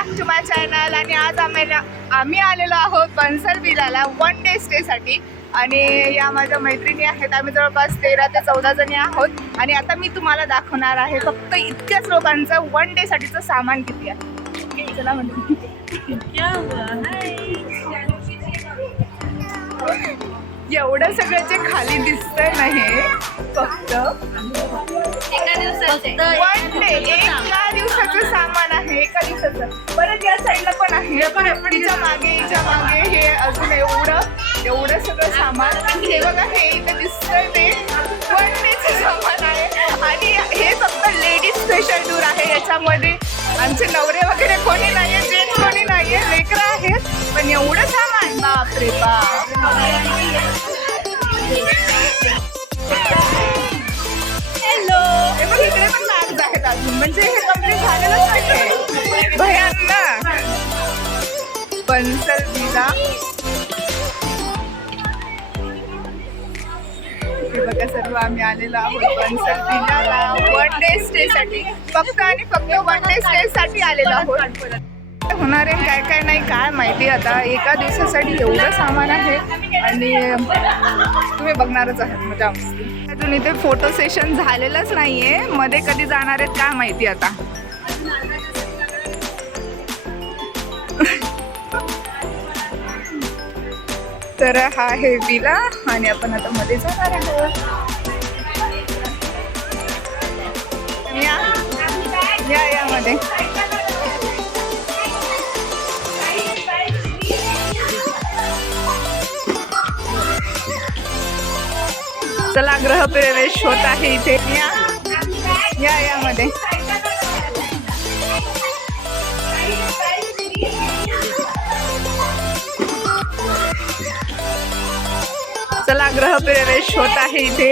Back to my channel. आणि आज आम्ही आलेलो आहोत बन्सल विलाला 1 डे स्टेसाठी. आणि या माझ्या मैत्रिणी आहेत. आम्ही जवळपास 13 ते 14 जणी आहोत. आणि आता मी तुम्हाला दाखवणार आहे फक्त इतक्याच लोकांचं 1 डे साठीचं सामान किती आहे. चला म्हणजे एवढं सगळं जे खाली दिसतंय ना हे फक्त एका दिवसाचे 1 डे, एका दिवसाचं सामान आहे. एका दिवसाचं. परत या साईडला पण आहे. तिच्या मागे हे अजून एवढं सगळं सामान. हे बघा हे इथे दिसतंय ते 1 डेचं सामान आहे. आणि हे फक्त लेडीज स्पेशल टूर आहे. याच्यामध्ये आमचे नवरे वगैरे कोणी नाही आहे, जेंट्स कोणी नाही आहे, लेकरं आहेत. पण एवढं सामान बापरे बाप. हॅलो. हे बघ इकडे पण बॅग्स आहेत अजून. म्हणजे हे कम्प्लीट झालेलंच नाहीये. भयान ना बन्सल विला. हे बघा सर्व आम्ही आलेलो आहोत बन्सल विलाला 1 डे स्टे साठी. फक्त आणि फक्त 1 डे स्टे साठी आलेलो आहोत. होणार आहे काय काय नाही काय माहिती. आता एका दिवसासाठी एवढं सामान आहे. आणि तुम्ही बघणारच आहात मजा मस्ती. अजून इथे फोटो सेशन झालेलंच नाहीये. मध्ये कधी जाणार आहेत काय माहिती आता. तर हा आहे विला आणि आपण आता मध्ये जाणार आहोत. या मध्ये चला गृहप्रवेश होत आहे इथे. या मध्ये चला गृहप्रवेश होत आहे इथे.